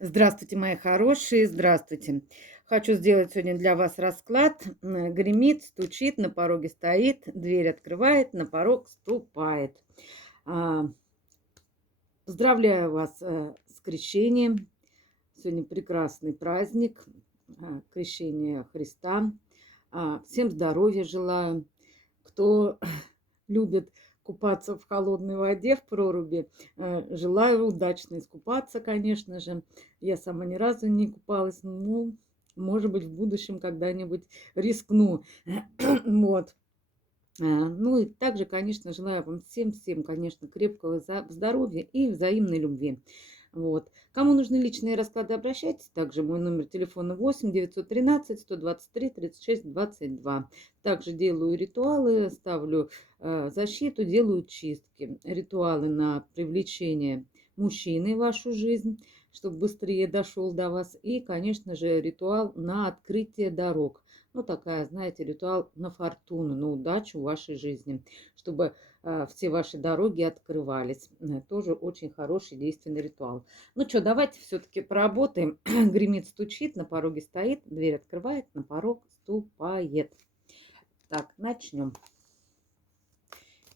Здравствуйте, мои хорошие, здравствуйте. Хочу сделать сегодня для вас расклад. Гремит, стучит, на пороге стоит, дверь открывает, на порог ступает. А, Поздравляю вас с крещением. Сегодня прекрасный праздник, крещение Христа. Всем здоровья желаю. Кто любит купаться в холодной воде, в проруби, желаю удачно искупаться, конечно же. Я сама ни разу не купалась, ну, может быть, в будущем когда-нибудь рискну. Вот. Ну и также, конечно, желаю вам всем, конечно, крепкого здоровья и взаимной любви. Вот. Кому нужны личные расклады, обращайтесь. Также мой номер телефона 8 913 123 36 22. Также делаю ритуалы, ставлю защиту, делаю чистки. Ритуалы на привлечение мужчины в вашу жизнь, чтобы быстрее дошел до вас. И, конечно же, ритуал на открытие дорог. Ну, такая, знаете, ритуал на фортуну, на удачу в вашей жизни, чтобы все ваши дороги открывались. Тоже очень хороший действенный ритуал. Ну что, давайте все-таки поработаем. Гремит, стучит, на пороге стоит, дверь открывает, на порог ступает. Так, начнем.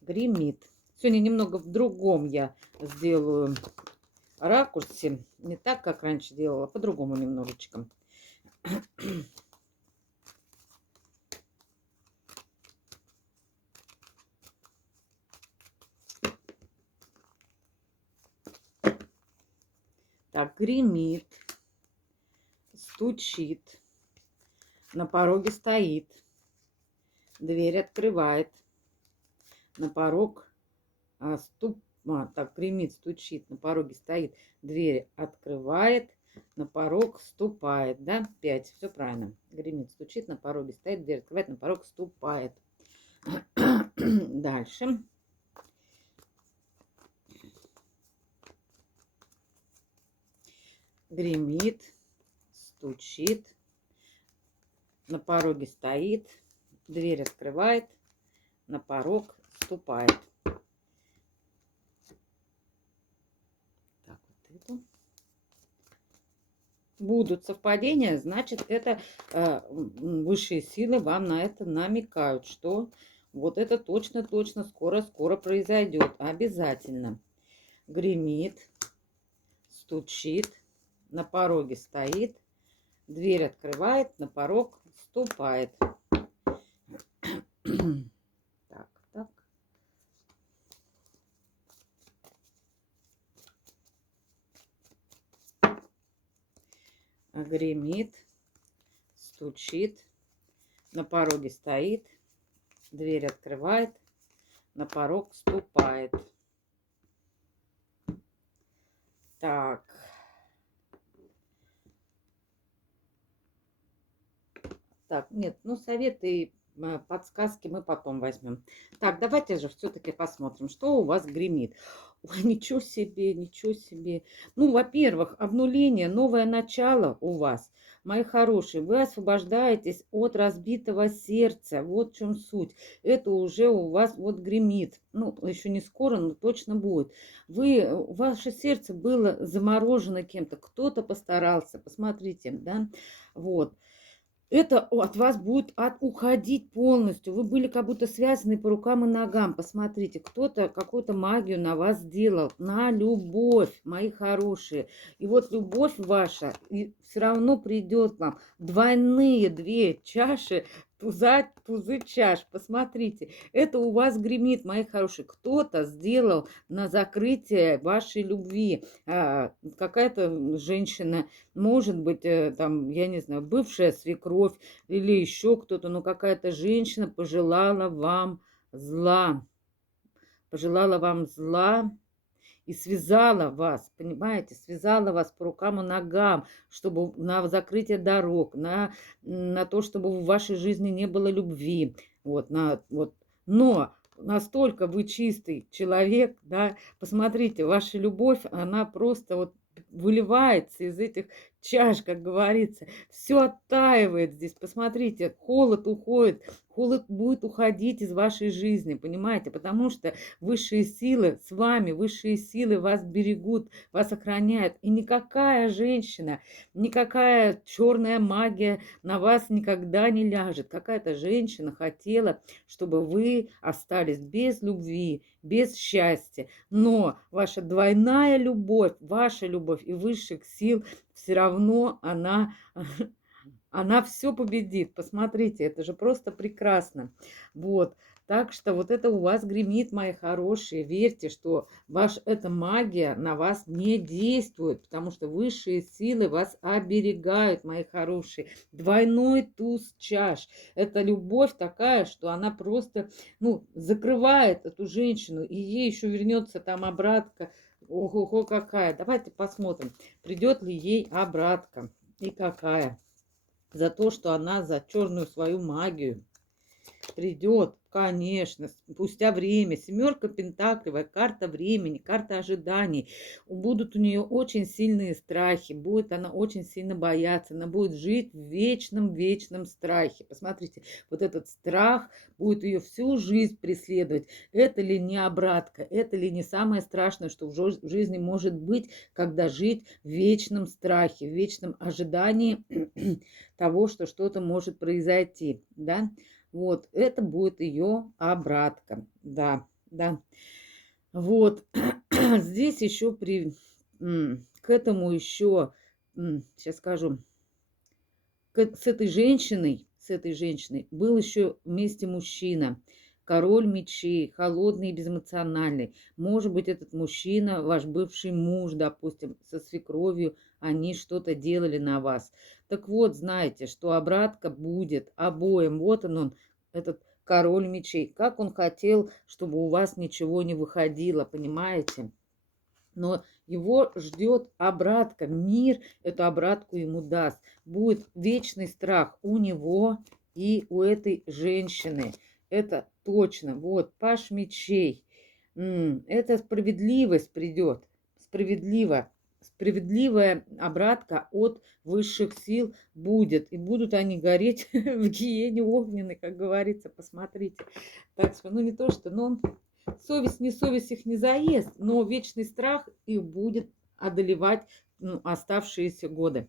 Гремит. Сегодня немного в другом я сделаю ракурсе. Не так, как раньше делала, а по-другому немножечко. Так, гремит, стучит, на пороге стоит, дверь открывает, на порог так, гремит, стучит, на пороге стоит, дверь открывает, на порог ступает, да, 5, все правильно. Гремит, стучит, на пороге стоит, дверь открывает, на порог ступает. Дальше. Гремит, стучит, на пороге стоит, дверь открывает, на порог ступает. Так, вот это. Будут совпадения, значит, это высшие силы вам на это намекают, что вот это точно скоро произойдет. Обязательно. Гремит, стучит, на пороге стоит, дверь открывает, на порог ступает. Так, так. Гремит, стучит, на пороге стоит, дверь открывает, на порог ступает. Так. Так, нет, ну советы и подсказки мы потом возьмем. Так, давайте же все-таки посмотрим, что у вас гремит. Ой, ничего себе, ничего себе. Ну, во-первых, обнуление, новое начало у вас. Мои хорошие, вы освобождаетесь от разбитого сердца. Вот в чем суть. Это уже у вас вот гремит. Ну, еще не скоро, но точно будет. Ваше сердце было заморожено кем-то. Кто-то постарался. Посмотрите, да. Вот. Это от вас будет уходить полностью. Вы были как будто связаны по рукам и ногам. Посмотрите, кто-то какую-то магию на вас сделал. На любовь, мои хорошие. И вот любовь ваша все равно придет вам. Двойные две чаши, тузы чаш. Посмотрите, это у вас гремит, мои хорошие. Кто-то сделал на закрытие вашей любви. Какая-то женщина, может быть, там, я не знаю, бывшая свекровь или еще кто-то, но какая-то женщина пожелала вам зла и связала вас, понимаете, связала вас по рукам и ногам, чтобы на закрытие дорог, на то, чтобы в вашей жизни не было любви, вот. Но настолько вы чистый человек, да, посмотрите, ваша любовь, она просто вот выливается из этих чаш, как говорится. Все оттаивает здесь. Посмотрите, холод уходит. Холод будет уходить из вашей жизни, понимаете? Потому что высшие силы с вами, высшие силы вас берегут, вас охраняют. И никакая женщина, никакая черная магия на вас никогда не ляжет. Какая-то женщина хотела, чтобы вы остались без любви, без счастья. Но ваша двойная любовь, ваша любовь и высших сил, все равно она все победит. Посмотрите, это же просто прекрасно. Вот. Так что вот это у вас гремит, мои хорошие. Верьте, что эта магия на вас не действует, потому что высшие силы вас оберегают, мои хорошие. Двойной туз чаш. Это любовь такая, что она просто, ну, закрывает эту женщину, и ей еще вернется там обратка. Ого-го, какая. Давайте посмотрим, придет ли ей обратка и какая. За то, что она за черную свою магию придет, конечно, спустя время. Семерка пентаклевая, карта времени, карта ожиданий. Будут у нее очень сильные страхи, будет она очень сильно бояться, она будет жить в вечном страхе. Посмотрите, вот этот страх будет ее всю жизнь преследовать. Это ли не обратка, это ли не самое страшное, что в жизни может быть, когда жить в вечном страхе, в вечном ожидании того, что что-то может произойти, да? Вот, это будет ее обратка. Да, да. Вот, здесь еще к этому еще, сейчас скажу, с этой женщиной был еще вместе мужчина. Король мечей, холодный и безэмоциональный. Может быть, этот мужчина, ваш бывший муж, допустим, со свекровью, они что-то делали на вас. Так вот, знаете, что обратка будет обоим. Вот он, этот король мечей. Как он хотел, чтобы у вас ничего не выходило, понимаете? Но его ждет обратка. Мир эту обратку ему даст. Будет вечный страх у него и у этой женщины. Это точно. Вот, паш мечей. Это справедливость придет. Справедливая обратка от высших сил будет. И будут они гореть в гиене огненной, как говорится. Посмотрите. Так что, ну не то что, но совесть их не заест, но вечный страх их будет одолевать, ну, оставшиеся годы.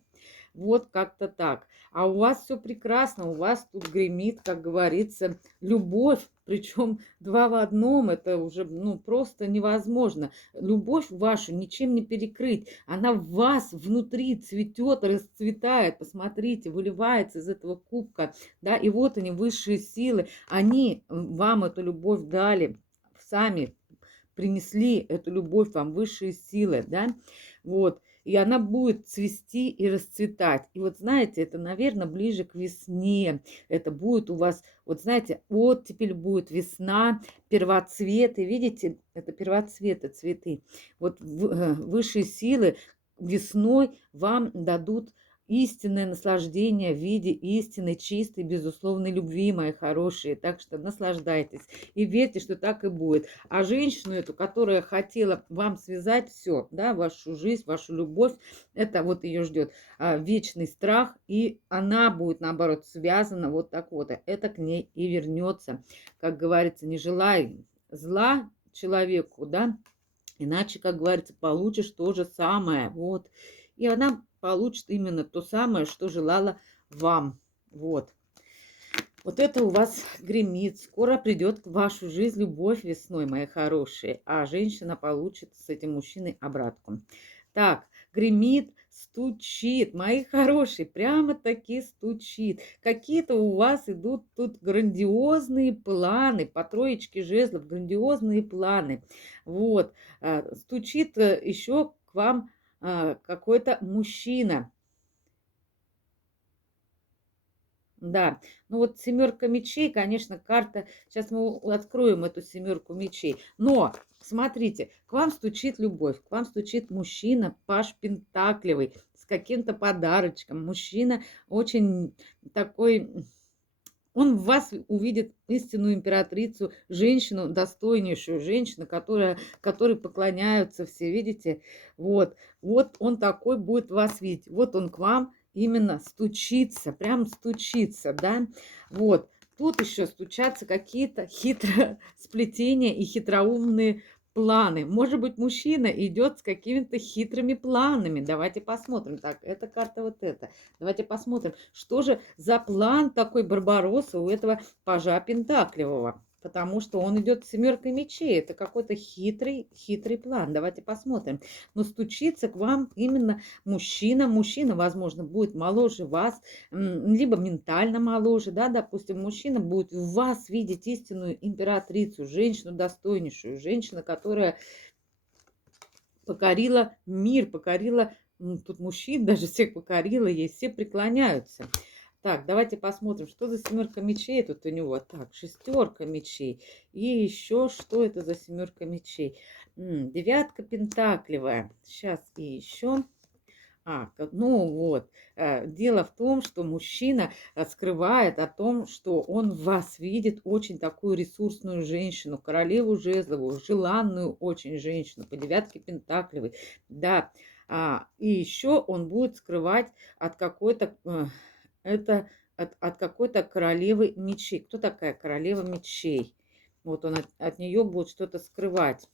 Вот как-то так. А у вас все прекрасно, у вас тут гремит, как говорится, любовь, причем два в одном, это уже, ну, просто невозможно. Любовь вашу ничем не перекрыть, она в вас внутри цветет, расцветает, посмотрите, выливается из этого кубка, да, и вот они, высшие силы, они вам эту любовь дали, сами принесли эту любовь вам, высшие силы, да, вот, и она будет цвести и расцветать. И вот знаете, это, наверное, ближе к весне. Это будет у вас, вот знаете, оттепель будет, весна, первоцветы. Видите, это первоцветы, цветы. Вот высшие силы весной вам дадут истинное наслаждение в виде истинной, чистой, безусловной любви, мои хорошие. Так что наслаждайтесь и верьте, что так и будет. А женщину эту, которая хотела вам связать все, да, вашу жизнь, вашу любовь, это вот ее ждет вечный страх, и она будет, наоборот, связана вот так вот. Это к ней и вернется. Как говорится, не желай зла человеку, да, иначе, как говорится, получишь то же самое. Вот. И она получит именно то самое, что желала вам. Вот. Вот это у вас гремит. Скоро придет в вашу жизнь любовь весной, мои хорошие. А женщина получит с этим мужчиной обратку. Так, гремит, стучит, мои хорошие, прямо-таки стучит. Какие-то у вас идут тут грандиозные планы, по троечке жезлов, грандиозные планы. Вот, стучит еще к вам какой-то мужчина. Да, ну вот семерка мечей, конечно, карта. Сейчас мы откроем эту семерку мечей. Но смотрите, к вам стучит любовь, к вам стучит мужчина, паш пентаклевый, с каким-то подарочком. Мужчина очень такой Он в вас увидит истинную императрицу, женщину, достойнейшую женщину, которой поклоняются все, видите? Вот он такой будет вас видеть. Вот он к вам именно стучится, прям стучится, да? Вот. Тут еще стучатся какие-то хитросплетения и хитроумные планы. Может быть, мужчина идет с какими-то хитрыми планами. Давайте посмотрим. Так, эта карта вот эта. Давайте посмотрим, что же за план такой Барбаросса у этого пажа Пентакливого. Потому что он идет с семеркой мечей. Это какой-то хитрый план. Давайте посмотрим. Но стучится к вам именно мужчина. Мужчина, возможно, будет моложе вас, либо ментально моложе, да, допустим, мужчина будет в вас видеть истинную императрицу, женщину достойнейшую, женщину, которая покорила мир, покорила, тут мужчин даже всех покорила, ей все преклоняются. Так, давайте посмотрим, что за семерка мечей тут у него. Так, шестерка мечей. И еще, что это за семерка мечей? Девятка пентакливая. Сейчас и еще. Ну вот, дело в том, что мужчина скрывает о том, что он в вас видит очень такую ресурсную женщину, королеву жезловую, желанную очень женщину, по девятке пентакливой, да. И еще он будет скрывать от какой-то, от какой-то королевы мечей. Кто такая королева мечей? Вот он от нее будет что-то скрывать.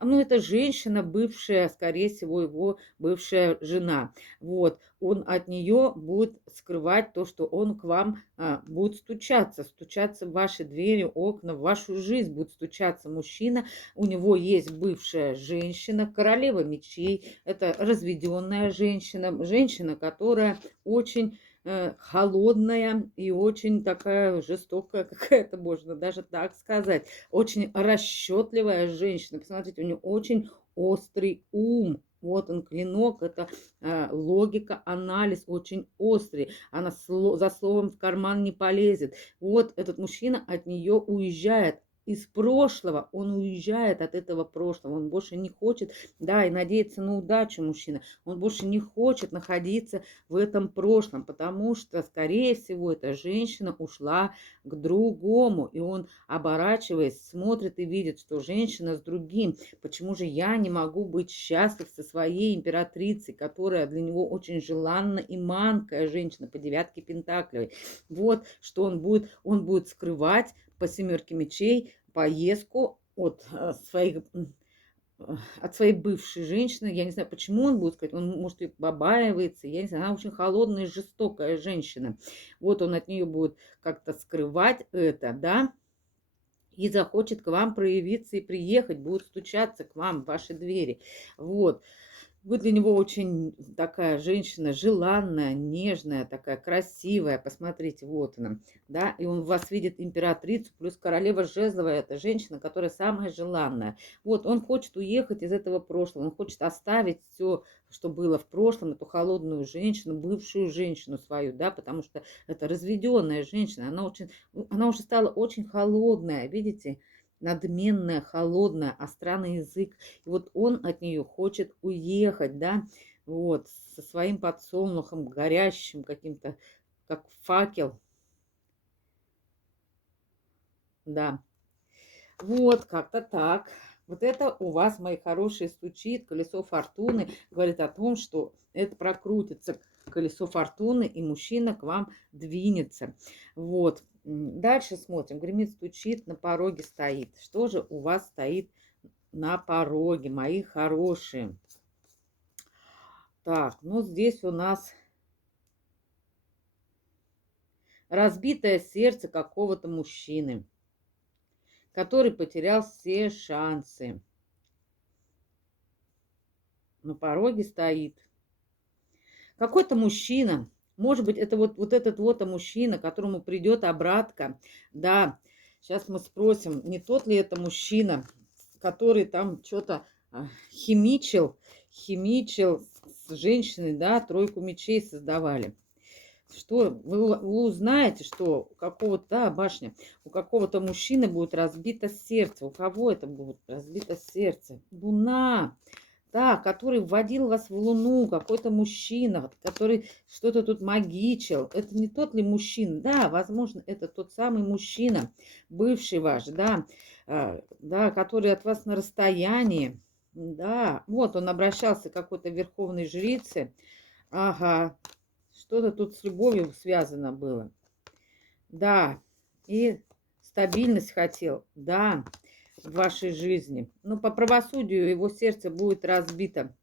Ну, это женщина, бывшая, скорее всего, его бывшая жена. Вот, он от нее будет скрывать то, что он к вам будет стучаться в ваши двери, окна, в вашу жизнь будет стучаться мужчина. У него есть бывшая женщина, королева мечей, это разведенная женщина, женщина, которая очень холодная и очень такая жестокая какая-то, можно даже так сказать. Очень расчетливая женщина. Посмотрите, у нее очень острый ум. Вот он, клинок, это логика, анализ очень острый. Она за словом в карман не полезет. Вот этот мужчина от нее уезжает. Из прошлого он уезжает от этого прошлого. Он больше не хочет, да, и надеется на удачу мужчина. Он больше не хочет находиться в этом прошлом, потому что, скорее всего, эта женщина ушла к другому, и он, оборачиваясь, смотрит и видит, что женщина с другим. Почему же я не могу быть счастлив со своей императрицей, которая для него очень желанна и манкая женщина по девятке пентаклевой? Вот что он будет скрывать по семерке мечей поездку от своей бывшей женщины. Я не знаю, почему он будет сказать. Он, может, и побаивается. Я не знаю, она очень холодная и жестокая женщина. Вот он от нее будет как-то скрывать это, да, и захочет к вам проявиться и приехать, будет стучаться к вам в ваши двери. Вот. Вы для него очень такая женщина желанная, нежная, такая красивая. Посмотрите, вот она, да, и он в вас видит императрицу, плюс королева жезловая, это женщина, которая самая желанная. Вот, он хочет уехать из этого прошлого, он хочет оставить все, что было в прошлом, эту холодную женщину, бывшую женщину свою, да, потому что это разведенная женщина, она уже стала очень холодная, видите, надменная, холодная, остра на язык. И вот он от нее хочет уехать, да, вот, со своим подсолнухом горящим каким-то, как факел, да. Вот, как-то так. Вот это у вас, мои хорошие, стучит колесо фортуны, говорит о том, что это прокрутится колесо фортуны, и мужчина к вам двинется. Вот. Дальше смотрим. Гремит, стучит, на пороге стоит. Что же у вас стоит на пороге, мои хорошие? Так, ну здесь у нас разбитое сердце какого-то мужчины, который потерял все шансы. На пороге стоит какой-то мужчина. Может быть, это вот этот вот мужчина, которому придет обратка. Да, сейчас мы спросим, не тот ли это мужчина, который там что-то химичил с женщиной, да, тройку мечей создавали. Что вы узнаете, что у какого-то, да, башня, у какого-то мужчины будет разбито сердце. У кого это будет разбито сердце? Луна. да, который вводил вас в Луну, какой-то мужчина, который что-то тут магичил. Это не тот ли мужчина? Да, возможно, это тот самый мужчина, бывший ваш, да, да, который от вас на расстоянии. Да, вот он обращался к какой-то верховной жрице. Ага, что-то тут с любовью связано было. Да, и стабильность хотел, да, в вашей жизни. Но по правосудию его сердце будет разбито.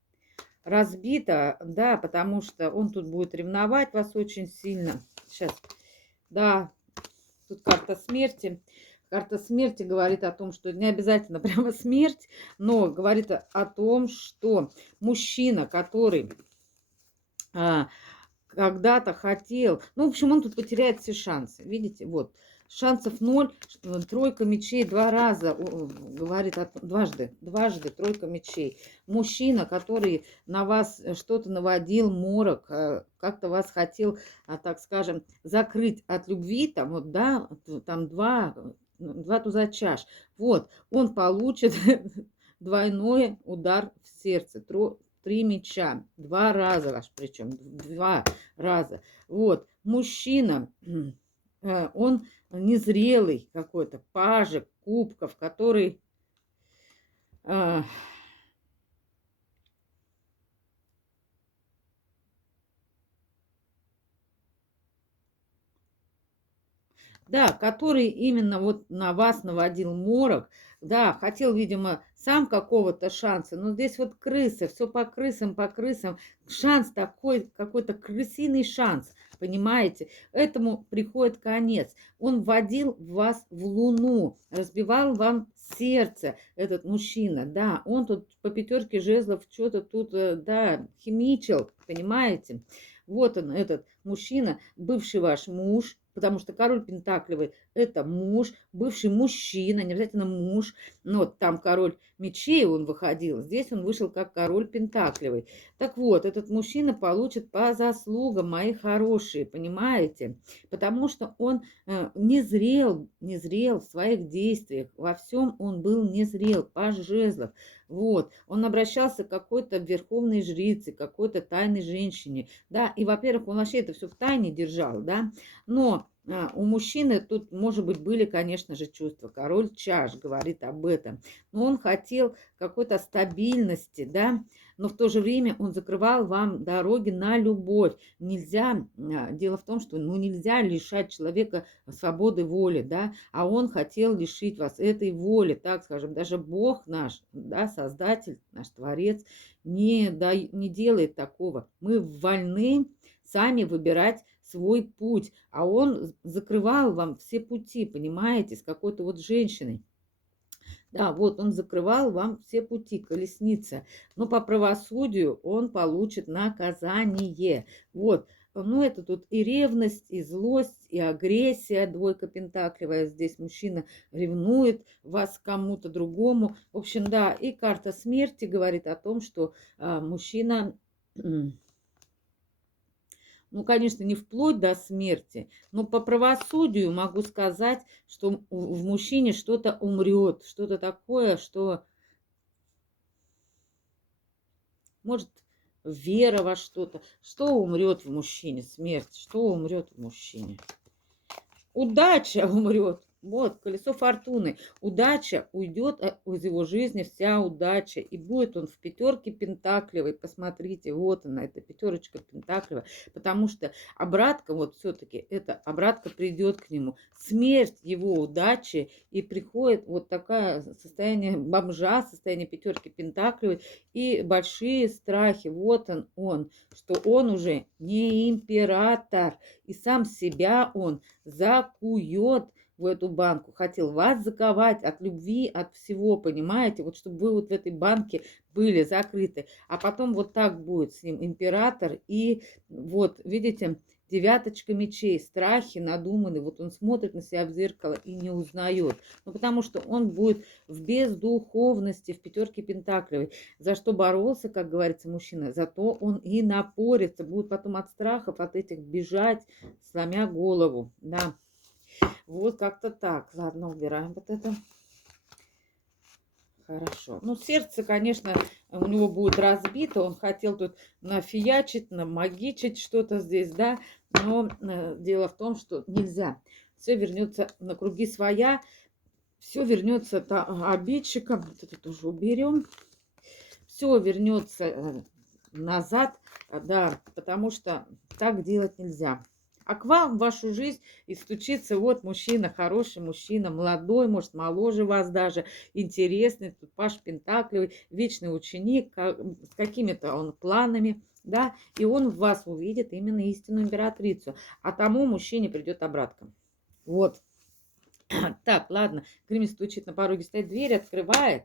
Разбито, да, потому что он тут будет ревновать вас очень сильно. Сейчас, да, тут карта смерти. Карта смерти говорит о том, что не обязательно прямо смерть, но говорит о том, что мужчина, который когда-то хотел, ну, в общем, он тут потеряет все шансы. Видите, вот, шансов ноль, тройка мечей два раза, говорит, дважды тройка мечей. Мужчина, который на вас что-то наводил, морок, как-то вас хотел, так скажем, закрыть от любви, там, вот, да, там два туза чаш. Вот, он получит двойной удар в сердце, три меча, два раза аж, причем два раза. Вот, мужчина, он незрелый какой-то, пажик, кубков, который да, который именно вот на вас наводил морок, да, хотел, видимо, сам какого-то шанса, но здесь вот крысы, все по крысам, шанс такой, какой-то крысиный шанс, понимаете, этому приходит конец. Он вводил вас в луну, разбивал вам сердце, этот мужчина, да, он тут по пятерке жезлов что-то тут, да, химичил, понимаете. Вот он, этот мужчина, бывший ваш муж, потому что король Пентаклевый – это муж, бывший мужчина, не обязательно муж. Но вот там король мечей он выходил, здесь он вышел как король Пентаклевый. Так вот, этот мужчина получит по заслугам, мои хорошие, понимаете? Потому что он не зрел в своих действиях, во всем он был не зрел, паж жезлов. Вот, он обращался к какой-то верховной жрице, какой-то тайной женщине, да, и, во-первых, он вообще это все в тайне держал, да, но у мужчины тут, может быть, были, конечно же, чувства. Король чаш говорит об этом. Но он хотел какой-то стабильности, да, но в то же время он закрывал вам дороги на любовь. Нельзя, дело в том, что ну, нельзя лишать человека свободы воли, да, а он хотел лишить вас этой воли, так скажем, даже Бог наш, да, Создатель, наш Творец, не делает такого. Мы вольны сами выбирать свой путь, а он закрывал вам все пути, понимаете, с какой-то вот женщиной. Да, вот он закрывал вам все пути, колесница. Но по правосудию он получит наказание. Вот. Ну, это тут и ревность, и злость, и агрессия, двойка пентаклевая. Здесь мужчина ревнует вас к кому-то другому. В общем, да, и карта смерти говорит о том, что мужчина... Ну, конечно, не вплоть до смерти, но по правосудию могу сказать, что в мужчине что-то умрет, что-то такое, что может вера во что-то. Что умрет в мужчине? Смерть. Что умрет в мужчине? Удача умрет. Вот, колесо фортуны. Удача уйдет из его жизни, вся удача. И будет он в пятерке пентаклевой. Посмотрите, вот она, эта пятерочка пентаклевая. Потому что обратка, вот все-таки, эта обратка придет к нему. Смерть его удачи. И приходит вот такое состояние бомжа, состояние пятерки пентаклевой. И большие страхи. Вот он, что он уже не император. И сам себя он закует в эту банку, хотел вас заковать от любви, от всего, понимаете, вот чтобы вы вот в этой банке были закрыты, а потом вот так будет с ним император, и вот, видите, девяточка мечей, страхи надуманы, вот он смотрит на себя в зеркало и не узнает, ну потому что он будет в бездуховности, в пятерке пентаклевой, за что боролся, как говорится, мужчина, зато он и напорится, будет потом от страхов, от этих бежать, сломя голову, да. Вот как-то так. Ладно, убираем вот это. Хорошо. Ну, сердце, конечно, у него будет разбито. Он хотел тут нафиячить, намагичить что-то здесь, да. Но дело в том, что нельзя. Все вернется на круги своя. Все вернется обидчикам. Вот это тоже уберем. Все вернется назад, да, потому что так делать нельзя. А к вам в вашу жизнь и стучится вот мужчина, хороший мужчина, молодой, может, моложе вас даже, интересный, тут Паш Пентаклевый, вечный ученик, с какими-то он планами, да, и он в вас увидит именно истинную императрицу, а тому мужчине придет обратка. Вот. Так, ладно, Грим стучит на пороге, стоит, дверь открывает.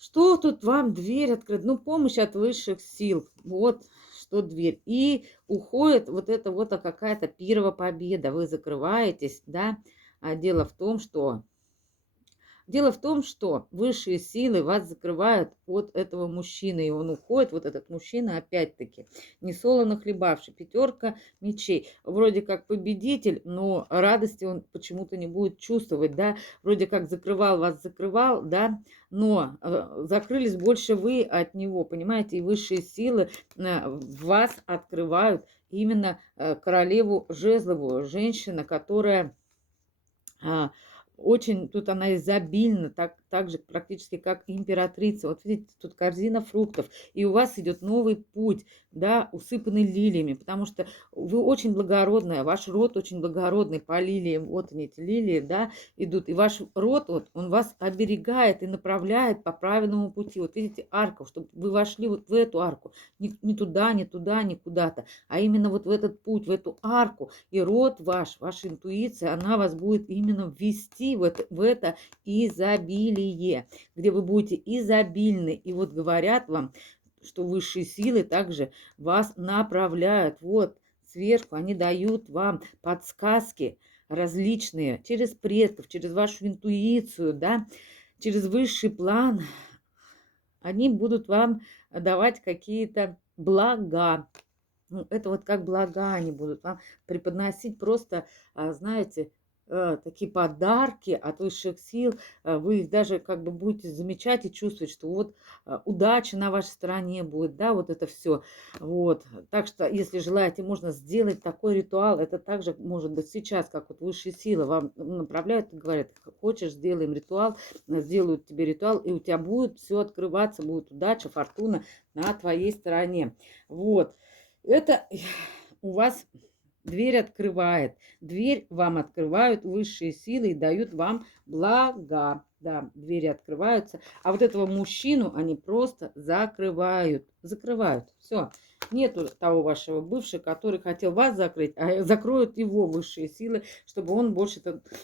Что тут вам дверь открыт? Ну, помощь от высших сил. Вот что дверь. И уходит вот это вот какая-то первая победа. Вы закрываетесь, да. А дело в том, что высшие силы вас закрывают от этого мужчины, и он уходит, вот этот мужчина, опять-таки, несолоно хлебавший, пятерка мечей, вроде как победитель, но радости он почему-то не будет чувствовать, да, вроде как закрывал вас, закрывал, да, но закрылись больше вы от него, понимаете, и высшие силы вас открывают именно королеву жезловую, женщина, которая а, очень тут она изобильна, так же практически как императрица. Вот видите, тут корзина фруктов, и у вас идет новый путь, да, усыпанный лилиями, потому что вы очень благородная, ваш род очень благородный по лилиям, вот они эти лилии, да, идут, и ваш род, вот, он вас оберегает и направляет по правильному пути. Вот видите, арка, чтобы вы вошли вот в эту арку, не туда, не туда, не куда-то, а именно вот в этот путь, в эту арку, и род ваш, ваша интуиция, она вас будет именно ввести в это изобилие, где вы будете изобильны. И вот говорят вам, что высшие силы также вас направляют. Вот сверху они дают вам подсказки различные через предков, через вашу интуицию, да, через высший план. Они будут вам давать какие-то блага. Ну, это вот как блага они будут вам преподносить просто, знаете, такие подарки от высших сил. Вы их даже как бы будете замечать и чувствовать, что вот удача на вашей стороне будет, да, вот это все. Вот. Так что, если желаете, можно сделать такой ритуал. Это также может быть сейчас, как вот высшие силы вам направляют и говорят, хочешь, сделаем ритуал, сделают тебе ритуал, и у тебя будет все открываться, будет удача, фортуна на твоей стороне. Вот. Это у вас дверь открывает. Дверь вам открывают высшие силы и дают вам блага. Да, двери открываются. А вот этого мужчину они просто закрывают. Закрывают. Все. Нету того вашего бывшего, который хотел вас закрыть, а закроют его высшие силы, чтобы он больше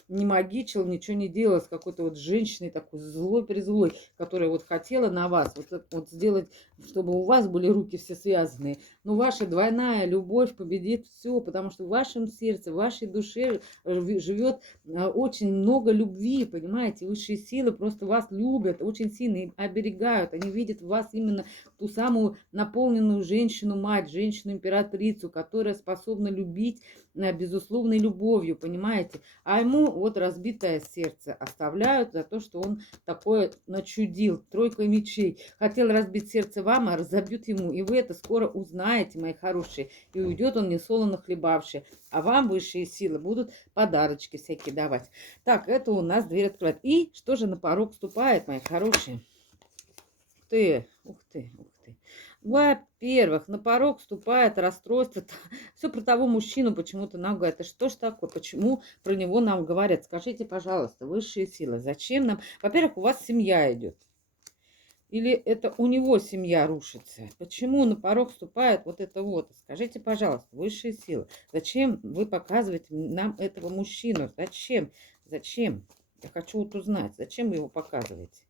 не магичил, ничего не делал с какой-то вот женщиной такой злой-призлой, которая вот хотела на вас вот сделать, чтобы у вас были руки все связанные. Но ваша двойная любовь победит все, потому что в вашем сердце, в вашей душе живет очень много любви, понимаете? Высшие силы просто вас любят очень сильно и оберегают. Они видят в вас именно ту самую наполненную женщину-мать, женщину-императрицу, которая способна любить безусловной любовью, понимаете? А ему вот разбитое сердце оставляют за то, что он такое начудил. Тройка мечей. Хотел разбить сердце вам, а разобьют ему. И вы это скоро узнаете, мои хорошие. И уйдет он несолоно хлебавший. А вам высшие силы будут подарочки всякие давать. Так, это у нас дверь открывает. И что же на порог ступает, мои хорошие? Ух ты, ух ты, ух ты. Во-первых, на порог ступает расстройство. Все про того мужчину почему-то нам говорят. Это что ж такое? Почему про него нам говорят? Скажите, пожалуйста, высшие силы, зачем нам? Во-первых, у вас семья идет. Или это у него семья рушится? Почему на порог вступает вот это вот? Скажите, пожалуйста, высшие силы, зачем вы показываете нам этого мужчину? Зачем? Зачем? Я хочу вот узнать, зачем вы его показываете?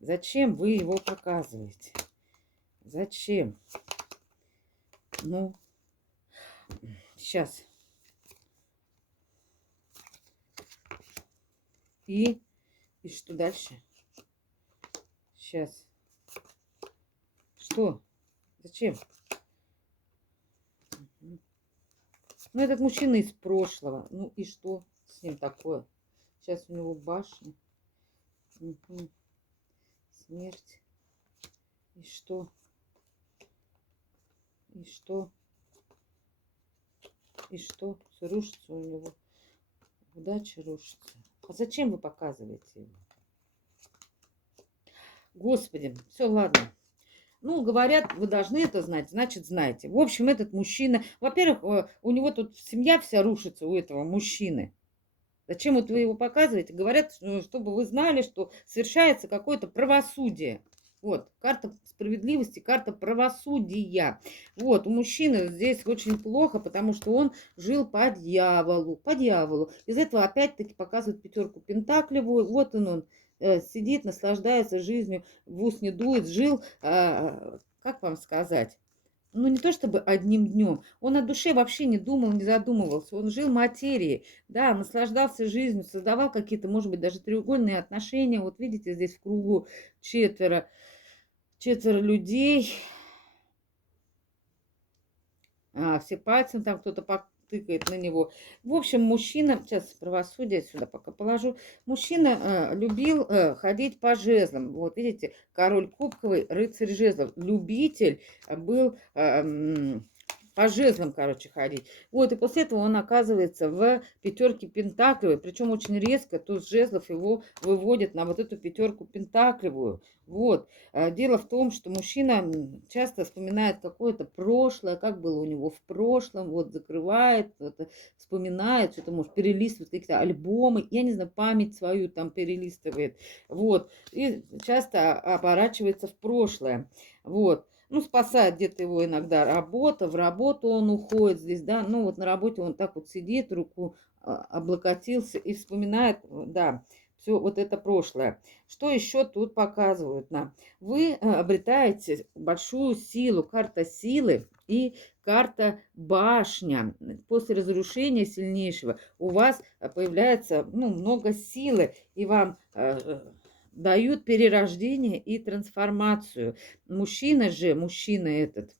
Зачем вы его показываете? Зачем? Ну, сейчас. И что дальше? Сейчас. Что? Зачем? Ну, этот мужчина из прошлого. Ну, и что с ним такое? Сейчас у него башня. Мгм. Смерть. И что? И что? И что? Все рушится у него. Удача рушится. А зачем вы показываете его? Господи, все, ладно. Ну, говорят, вы должны это знать, значит, знаете. В общем, этот мужчина... Во-первых, у него тут семья вся рушится, у этого мужчины. Зачем вот вы его показываете? Говорят, чтобы вы знали, что совершается какое-то правосудие. Вот, карта справедливости, карта правосудия. Вот, у мужчины здесь очень плохо, потому что он жил по дьяволу, по дьяволу. Из этого опять-таки показывают пятерку пентаклевую. Вот он сидит, наслаждается жизнью, в ус не дует, жил, как вам сказать? Ну, не то чтобы одним днем. Он о душе вообще не думал, не задумывался. Он жил материей, да, наслаждался жизнью, создавал какие-то, может быть, даже треугольные отношения. Вот видите, здесь в кругу четверо людей. Все пальцем там кто-то потыкает на него. В общем, мужчина, сейчас правосудие сюда пока положу, мужчина любил ходить по жезлам. Вот видите, король кубковый, рыцарь жезлов. Любитель был по жезлам, короче, ходить. Вот, и после этого он оказывается в пятерке пентаклевой, причем очень резко туз жезлов его выводит на вот эту пятерку пентаклевую. Вот. Дело в том, что мужчина часто вспоминает какое-то прошлое, как было у него в прошлом, вот закрывает, это, вспоминает, что-то, может, перелистывает какие-то альбомы, я не знаю, память свою там перелистывает, вот, и часто оборачивается в прошлое, вот. Ну, спасает где-то его иногда работа, в работу он уходит здесь, да, ну, вот на работе он так вот сидит, руку облокотился и вспоминает, да, все вот это прошлое. Что еще тут показывают нам? Вы обретаете большую силу, карта силы и карта башня. После разрушения сильнейшего у вас появляется, ну, много силы, и вам дают перерождение и трансформацию. Мужчина этот,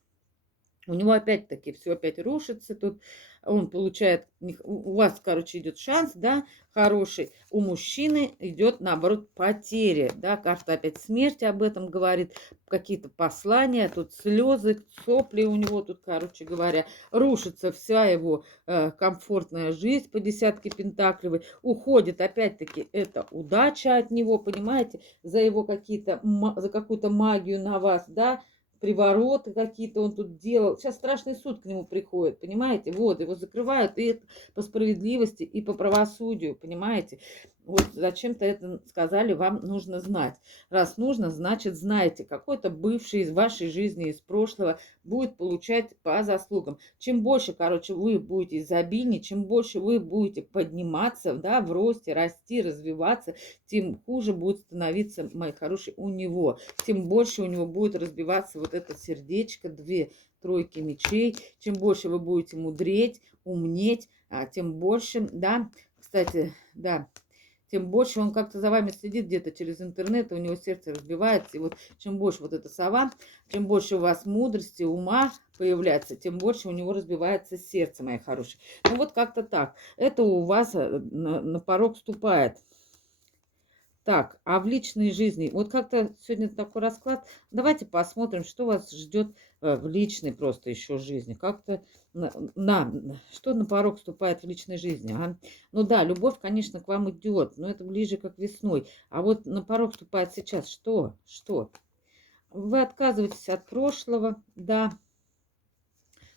у него опять-таки все опять рушится тут. Он получает, у вас, короче, идет шанс, да, хороший. У мужчины идет, наоборот, потеря, да, карта опять смерти об этом говорит. Какие-то послания, тут слезы, сопли у него тут, короче говоря. Рушится вся его комфортная жизнь по десятке пентаклевой. Уходит, опять-таки, это удача от него, понимаете, за его какие-то, за какую-то магию на вас, да, привороты какие-то он тут делал. Сейчас страшный суд к нему приходит, понимаете? Вот, его закрывают, и это по справедливости, и по правосудию, понимаете? Вот зачем-то это сказали, вам нужно знать. Раз нужно, значит знаете. Какой-то бывший из вашей жизни, из прошлого будет получать по заслугам. Чем больше, короче, вы будете изобильнее, чем больше вы будете подниматься, да, в росте, расти, развиваться, тем хуже будет становиться, мои хорошие, у него. Тем больше у него будет разбиваться вот это сердечко, две тройки мечей. Чем больше вы будете мудреть, умнеть, тем больше, да, кстати, да, тем больше он как-то за вами следит где-то через интернет, и у него сердце разбивается. И вот чем больше вот эта сова, чем больше у вас мудрости, ума появляется, тем больше у него разбивается сердце, мои хорошие. Ну вот как-то так. Это у вас на порог вступает. Так, а в личной жизни, вот как-то сегодня такой расклад, давайте посмотрим, что вас ждет в личной просто еще жизни. Как-то что на порог вступает в личной жизни, а? Ну да, любовь, конечно, к вам идет, но это ближе как весной. А вот на порог вступает сейчас что? Что? Вы отказываетесь от прошлого, да,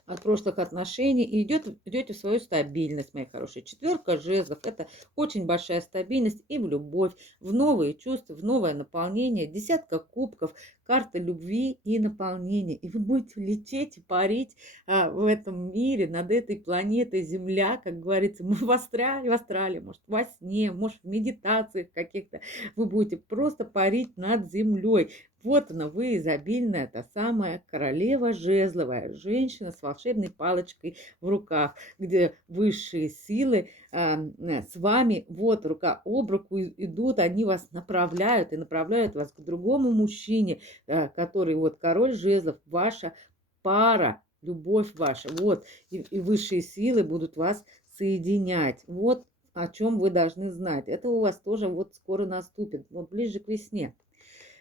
от прошлых отношений и идете в свою стабильность, мои хорошие. Четверка жезлов – это очень большая стабильность и в любовь, в новые чувства, в новое наполнение. Десятка кубков, карта любви и наполнения. И вы будете лететь и парить в этом мире, над этой планетой Земля, как говорится, мы в Австралии, может, во сне, может, в медитациях каких-то. Вы будете просто парить над землей. Вот она, вы изобильная, та самая королева жезловая, женщина с волшебной палочкой в руках, где высшие силы с вами, вот, рука об руку идут, они вас направляют и направляют вас к другому мужчине, который, вот, король жезлов, ваша пара, любовь ваша, вот, и высшие силы будут вас соединять. Вот о чем вы должны знать. Это у вас тоже вот скоро наступит, вот ближе к весне.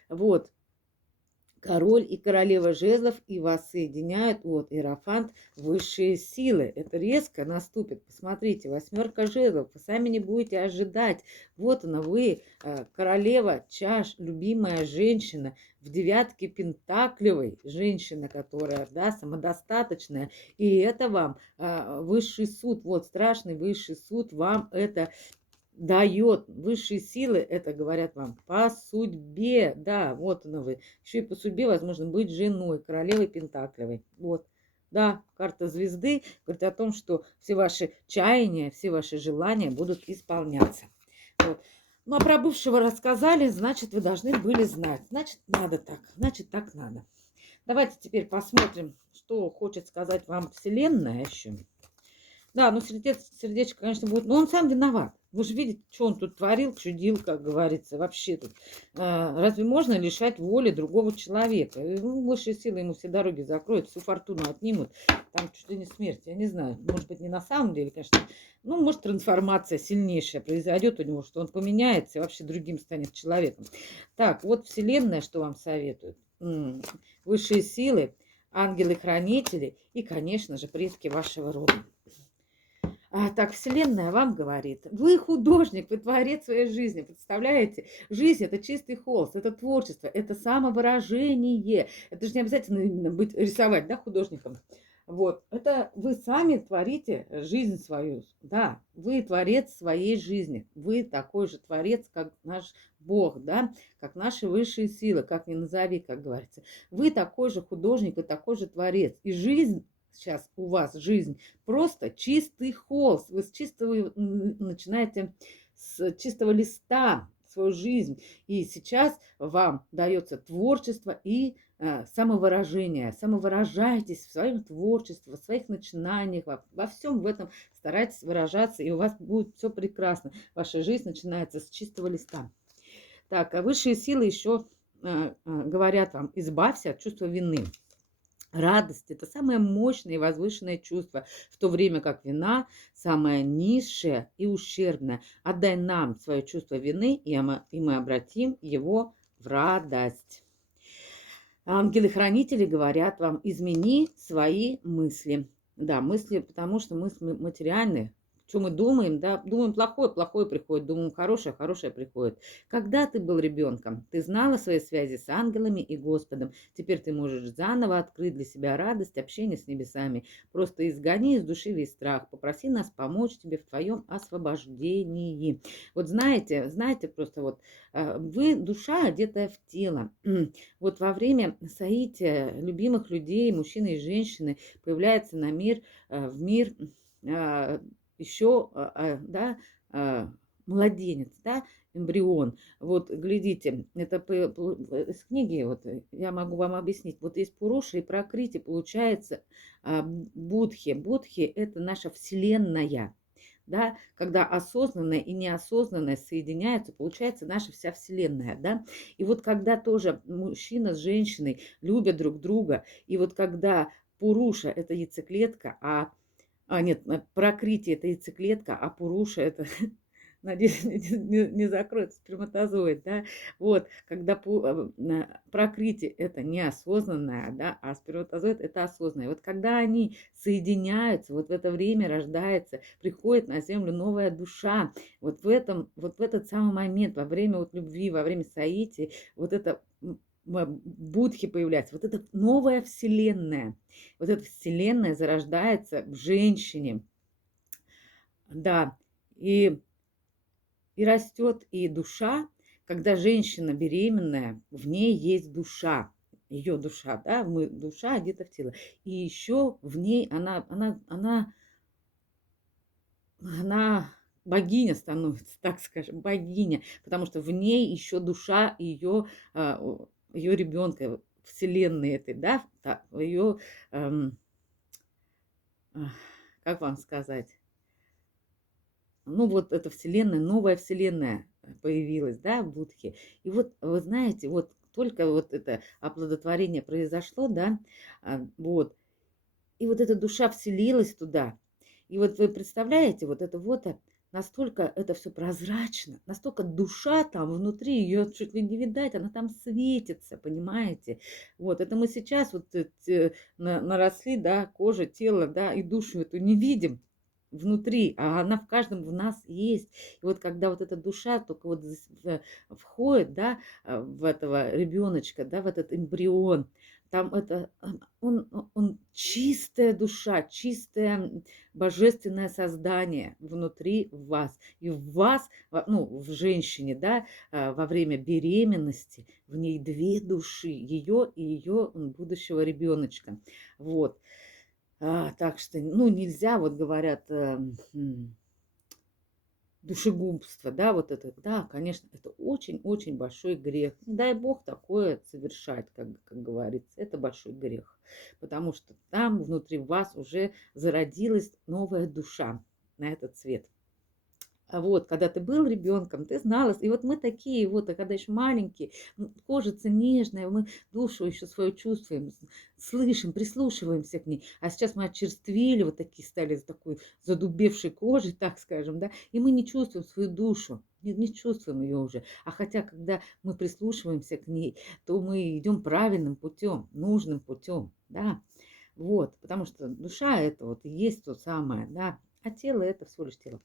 Вот. Король и королева жезлов, и вас соединяют, вот, иерофант, высшие силы. Это резко наступит. Посмотрите, восьмерка жезлов, вы сами не будете ожидать. Вот она, вы, королева чаш, любимая женщина, в девятке пентаклевой женщина, которая, да, самодостаточная. И это вам высший суд, вот, страшный высший суд вам это дает высшие силы, это говорят вам по судьбе, да, вот оно вы, еще и по судьбе, возможно, быть женой, королевой Пентаклевой, вот, да, карта звезды говорит о том, что все ваши чаяния, все ваши желания будут исполняться, вот. Ну, а про бывшего рассказали, значит, вы должны были знать, значит, надо так, значит, так надо. Давайте теперь посмотрим, что хочет сказать вам Вселенная еще. Да, ну сердечко, конечно, будет. Но он сам виноват. Вы же видите, что он тут творил, чудил, как говорится, вообще тут. Разве можно лишать воли другого человека? Ну, высшие силы ему все дороги закроют, всю фортуну отнимут. Там чуть ли не смерть, я не знаю. Может быть, не на самом деле, конечно. Ну, может, трансформация сильнейшая произойдет у него, что он поменяется и вообще другим станет человеком. Так, вот Вселенная, что вам советует. Высшие силы, ангелы-хранители и, конечно же, предки вашего рода. Так, Вселенная вам говорит, вы художник, вы творец своей жизни, представляете? Жизнь – это чистый холст, это творчество, это самовыражение. Это же не обязательно именно быть, рисовать, да, художником. Вот, это вы сами творите жизнь свою, да, вы творец своей жизни, вы такой же творец, как наш Бог, да, как наши высшие силы, как ни назови, как говорится. Вы такой же художник и такой же творец. И жизнь сейчас у вас, жизнь, просто чистый холст. Вы с чистого начинаете с чистого листа свою жизнь. И сейчас вам дается творчество и самовыражение. Самовыражайтесь в своем творчестве, в своих начинаниях, во всем в этом старайтесь выражаться, и у вас будет все прекрасно. Ваша жизнь начинается с чистого листа. Так, а высшие силы еще говорят вам, избавься от чувства вины. Радость – это самое мощное и возвышенное чувство, в то время как вина – самое низшее и ущербное. Отдай нам свое чувство вины, и мы обратим его в радость. Ангелы-хранители говорят вам, измени свои мысли. Да, мысли, потому что мысли материальные. Что мы думаем, да, думаем плохое, плохое приходит, думаем хорошее, хорошее приходит. Когда ты был ребенком, ты знала свои связи с ангелами и Господом. Теперь ты можешь заново открыть для себя радость, общение с небесами. Просто изгони из души весь страх, попроси нас помочь тебе в твоем освобождении. Вот знаете, просто вот вы душа, одетая в тело. Вот во время соития любимых людей, мужчины и женщины, появляется на мир, в мир еще, да, младенец, да, эмбрион. Вот, глядите, это из книги, вот, я могу вам объяснить. Вот из Пуруша и Пракрити получается Будхи. Будхи – это наша Вселенная. Да, когда осознанное и неосознанное соединяются, получается наша вся Вселенная, да. И вот когда тоже мужчина с женщиной любят друг друга, и вот когда Пуруша – это яйцеклетка, нет, Пракрити – это яйцеклетка, а Пуруша – это, надеюсь, не закроет сперматозоид, да. Вот, когда Пракрити – это неосознанное, да, а сперматозоид – это осознанное. Вот когда они соединяются, вот в это время рождается, приходит на землю новая душа. Вот в этот самый момент, во время вот любви, во время соития, вот это Будхи появляется, вот эта новая вселенная, вот эта вселенная зарождается в женщине, да, и растет и душа, когда женщина беременная, в ней есть душа, ее душа, да, душа одета в тело, и еще в ней она богиня становится, так скажем, богиня, потому что в ней еще душа ее ребенка, вселенной этой, да, ее, как вам сказать, ну вот эта вселенная, новая вселенная появилась, да, в Будхе. И вот, вы знаете, вот только вот это оплодотворение произошло, да, вот, и вот эта душа вселилась туда. И вот вы представляете, вот это вот настолько это все прозрачно, настолько душа там внутри, ее чуть ли не видать, она там светится, понимаете? Вот, это мы сейчас вот наросли, да, кожа, тело, да, и душу эту не видим внутри, а она в каждом в нас есть. И вот когда вот эта душа только вот входит, да, в этого ребеночка, да, в этот эмбрион, там это, он чистая душа, чистое божественное создание внутри вас. И в вас, ну, в женщине, да, во время беременности, в ней две души, ее и ее будущего ребеночка. Вот. Так что, ну, нельзя, вот говорят, душегубство, да, вот это, да, конечно, это очень-очень большой грех. Не дай Бог такое совершать, как говорится, это большой грех, потому что там внутри вас уже зародилась новая душа на этот свет. Вот, когда ты был ребенком, ты знала, и вот мы такие вот, а когда еще маленькие, кожица нежная, мы душу еще свою чувствуем, слышим, прислушиваемся к ней. А сейчас мы очерствели, вот такие стали, с такой задубевшей кожей, так скажем, да, и мы не чувствуем свою душу, не чувствуем ее уже. А хотя, когда мы прислушиваемся к ней, то мы идем правильным путем, нужным путем, да, вот, потому что душа это вот и есть то самое, да, а тело это всего лишь тело,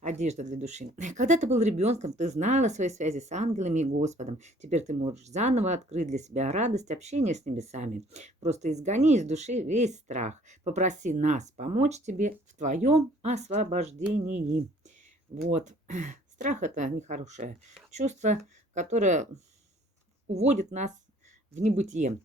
одежда для души. Когда ты был ребенком, ты знала свои связи с ангелами и Господом. Теперь ты можешь заново открыть для себя радость общения с небесами. Просто изгони из души весь страх. Попроси нас помочь тебе в твоем освобождении. Вот. Страх – это нехорошее чувство, которое уводит нас в небытие.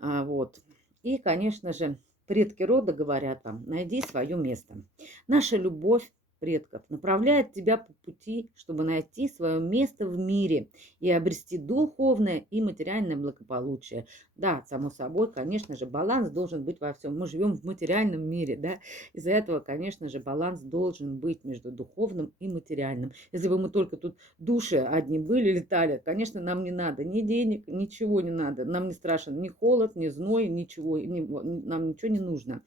Вот. И, конечно же, предки рода говорят вам, найди свое место. Наша любовь предков направляет тебя по пути, чтобы найти свое место в мире и обрести духовное и материальное благополучие. Да, само собой, конечно же, баланс должен быть во всем. Мы живем в материальном мире, да, из-за этого, конечно же, баланс должен быть между духовным и материальным. Если бы мы только тут души одни были, летали, конечно, нам не надо ни денег, ничего не надо. Нам не страшен ни холод, ни зной, ничего, нам ничего не нужно.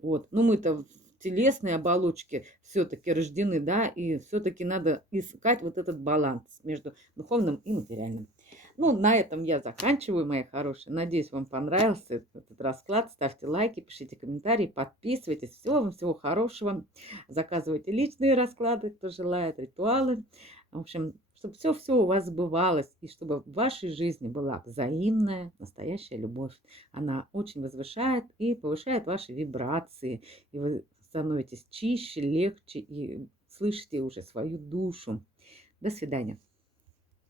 Вот. Но мы-то в телесной оболочке все-таки рождены, да, и все-таки надо искать вот этот баланс между духовным и материальным. Ну, на этом я заканчиваю, мои хорошие. Надеюсь, вам понравился этот расклад. Ставьте лайки, пишите комментарии, подписывайтесь. Всего вам, всего хорошего. Заказывайте личные расклады, кто желает, ритуалы. В общем, чтобы все-все у вас сбывалось, и чтобы в вашей жизни была взаимная, настоящая любовь. Она очень возвышает и повышает ваши вибрации. И вы становитесь чище, легче и слышите уже свою душу. До свидания.